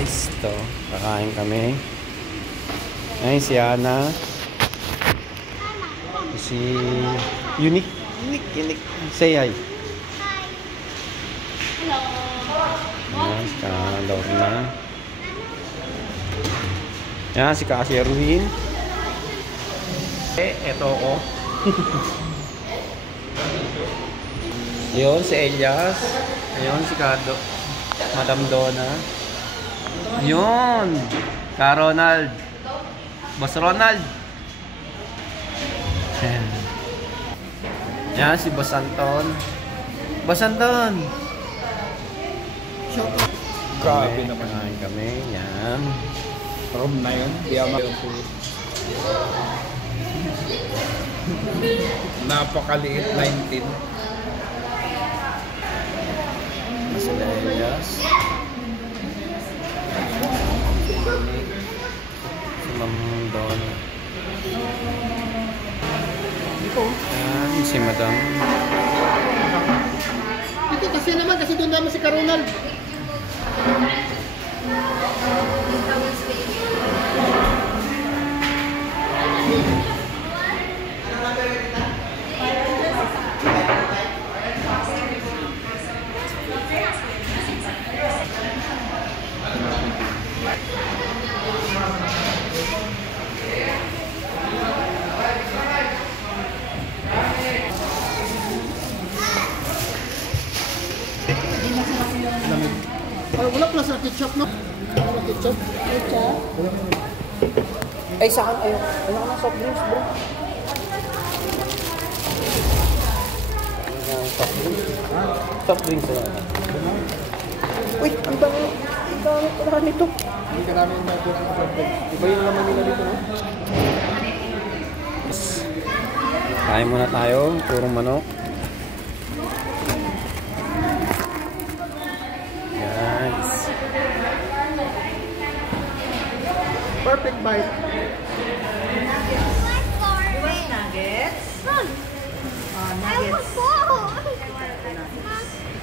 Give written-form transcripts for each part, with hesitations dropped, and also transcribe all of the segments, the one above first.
guys, ito, kakain kami. Ayun si Ana. Si Unique. Say hi. Hello. Ayan, si Lorna. Ayan, si Cashier Ruhin. Eto ako. Ayun, si Elias. Ayun, si Kado. Madam Donna. Yun. Ka Ronald. Boss Ronald. Ayan. Yan si Boss Anton. Boss Anton. Grabe naman. Kakain kami. Yan. Room na yun. Napakaliit, 19. Sila Elias. Si Ma'am Don. Yan, si Madam. Ito kasi naman, kasi doon naman si Ka Ronald. Wala pala sa ketchup, no? Wala ketchup. Ketchup? Ay, sa akin, ayun. Ano ka ng soft drinks, bro? Soft drinks, ano? Uy, ang dami. Ang dami pala nito. Hindi ka namin nagbuka ng softball. Iba yung naman nila dito, no? Kain muna tayo. Purong manok. Guys. Perfect bite. Nuggets? I was full.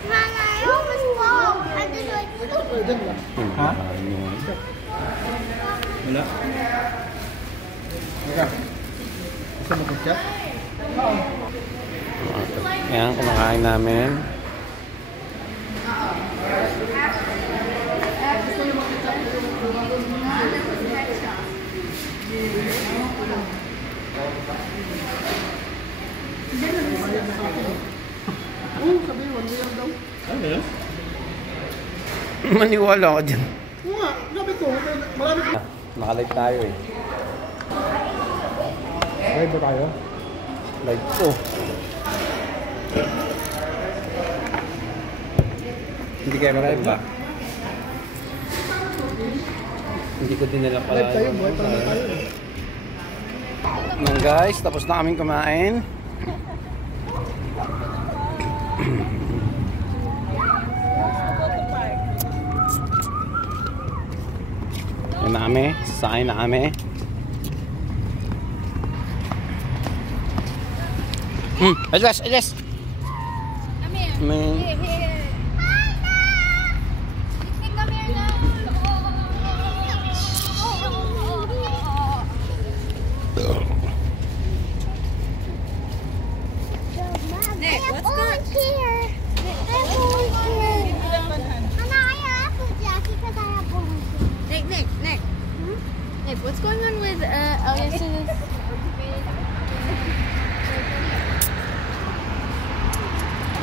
Mama, I was full. I did like Diyan lang. Ha? Ayun. Wala. Teka. Gusto mo ketchup? Ayan, kumakain namin. Sabi, 1 year daw. Ano yun? Maniwala ka dyan. Oo nga, sabi ko, marami ko. Nakalive tayo eh. Live ba tayo? Live to. Hindi kayo Live ba? Hindi ko din nila pala. Live tayo, buhay pa naman tayo. Nang guys, tapos na kaming kumain. Ayun na kami, sasain na kami. Elias! Come here. Here. You can come here now. Nick, what's Orange here. There's orange here. Mama, I have a jacket because I have orange here. Nick. Nick, what's going on with Elias's?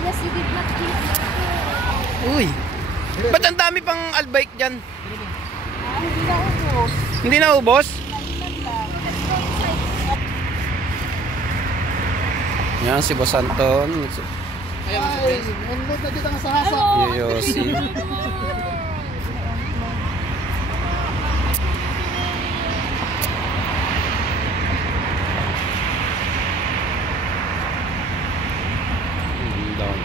Yes, you did not keep it. Uy! Ba't ang dami pang albike dyan? Hindi na ubos. Hindi na ubos? Yan si Boss Anton. Ay, nandun na dito ang sahasa. Yoyosi. Down.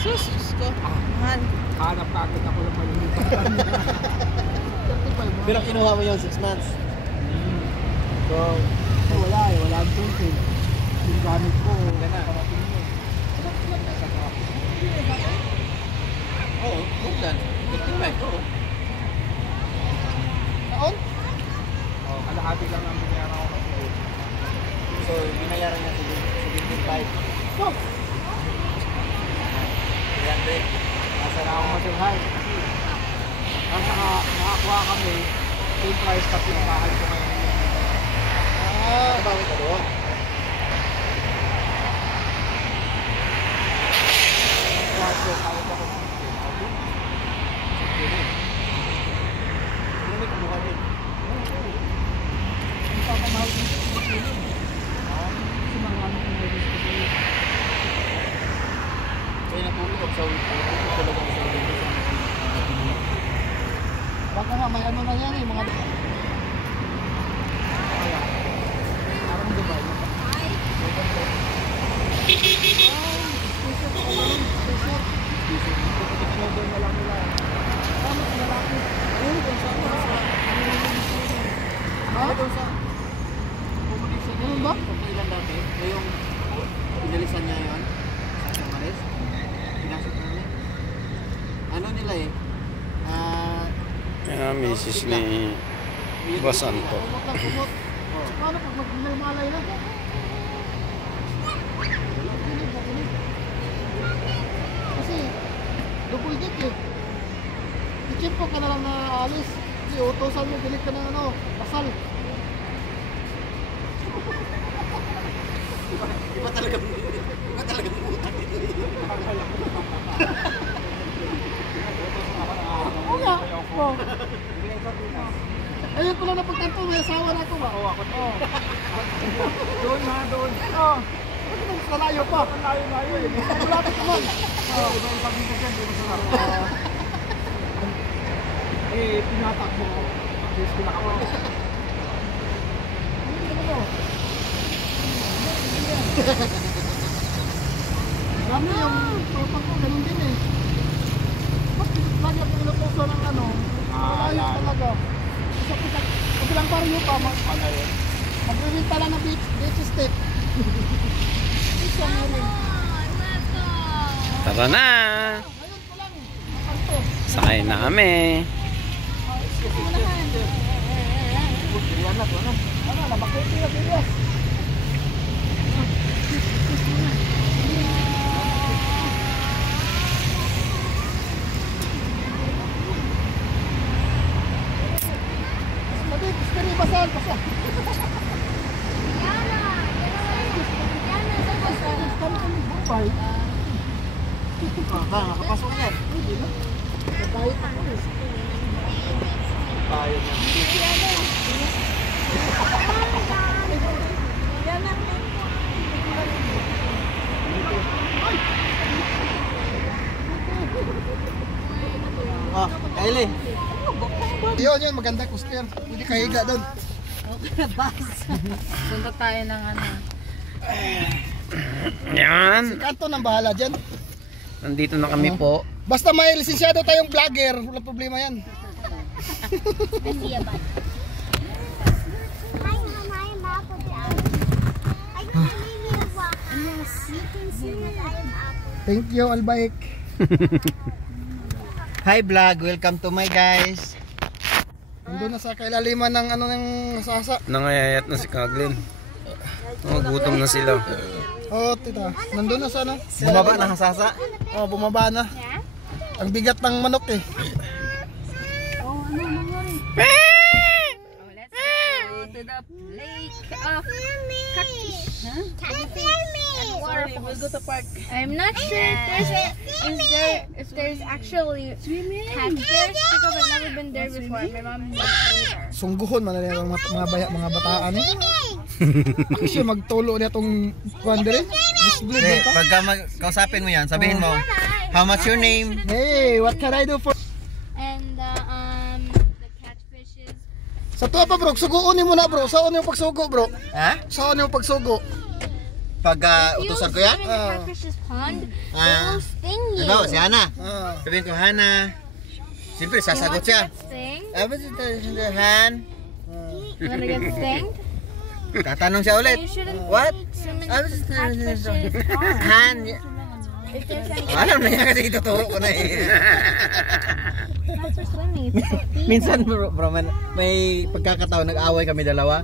Sus ko. Mahal. Hanap ka agad ako lang malilipat. Pero kinuha mo yung 6 months. So, wala eh. Wala ang tunsin. Yung gamit ko. Parating mo. Oo, buklan. 55 oo. Taon? Oh, kalahati lang ang binayaran ko kasi. So, binayaran niya 75. Oh, 300. Nasa na ako matirhay. Ang nakakuha kami, same price kasi nakahan ko ngayon. Nabawi ka doon. Kasi kaya ko kung Ano may kumuha din? hindi pa kamahal din sa pagkakulong. Kasi mga ano kung may gusto ko. Kaya natulog sa talaga sa dito sa baka nga may ano na yan eh, mga... Parang Dubai. Shoulder na lang nila. Tama, malaki. Ayun, kung saan na sa... Ha? doon sa combination niya. Ganun ba? Kung kailan dati, yung pinalisan niya yun sa Maris. Pinasok namin. Ano nila eh? Kaya misis ni Basanto. Kumot lang, kumot. Paano pag magmalay na? Kasi, double deck eh. I-chimpo ka na lang na alis. Kasi utosan mo, bilik ka ng ano, basal. Iba talaga mutak dito eh. Oo nga. Oh. Ayun pala na pagtanto, may asawa na ako ba? Oo, ako to. Doon ha, doon. Oo. Bakit ang salayo pa? Layo eh. Malapit naman. Iba yung pag-ibig yan, di mo sarap. Eh, tinatakbo ko. Pag-ibig ko nakapag. Marami yung tropang ko, ganun din eh. Ba't lagi ako inutuso ng ano? Malayo talaga. Kabilang baryo pa, magre-renta lang ng beach step. Isa mo rin. Let's go. Tara na! Ngayon ko lang, makanto. Sakay na kami. Ano, nabakiti na bilis. Madit, isteri basal, basal. Kami kami bupay. Nakapasok yan. Nagayot ako eh. Tayo na. Kylie. Yun, maganda coaster. Hindi kahiga doon. Punta tayo ng ano. Yan! Kanto nang bahala dyan. Nandito na kami po. Basta may lisensyado tayong vlogger, walang problema yan. Thank you, Albaik. Hi vlog, welcome to my guys. Nandun na sa kailaliman ng ano ng sasa. Nangayayat na si Kaglin. Oh, gutom na sila. Oh, tita. Nandun na sa ano? Bumaba na hasasa. Oh, bumaba na. Ang bigat ng manok eh. Let's go to the lake of Catfish. We'll go to park. I'm not sure if there's actually catfish because I've never been there before. My mom went there. Sungguhon man nila mga bataan eh. Kasi magtulo na itong kuandere. Hey, pagka kausapin mo yan, sabihin mo, how much your name? Hey, what can I do for... And the catfishes. Sa tuwa pa bro, suguon mo na bro. Saan yung pagsugo bro? Ha? Saan yung pagsugo? pag If you utusan ko yan? swim in the catfish's pond, they Ah. will sting you. Ano, si Hana. Ah. Sabihin ko, Hana. Siyempre, You sasagot want to siya. get sting? Ano sa Han? You want to get stinged? Tatanong siya ulit. You shouldn't What? swim in Ano the sa catfish's pond. Han? If there's any Alam na niya kasi ituturo ko na eh. not for swimming, it's for feeding. Minsan bro, may pagkakataon nag-away kami dalawa.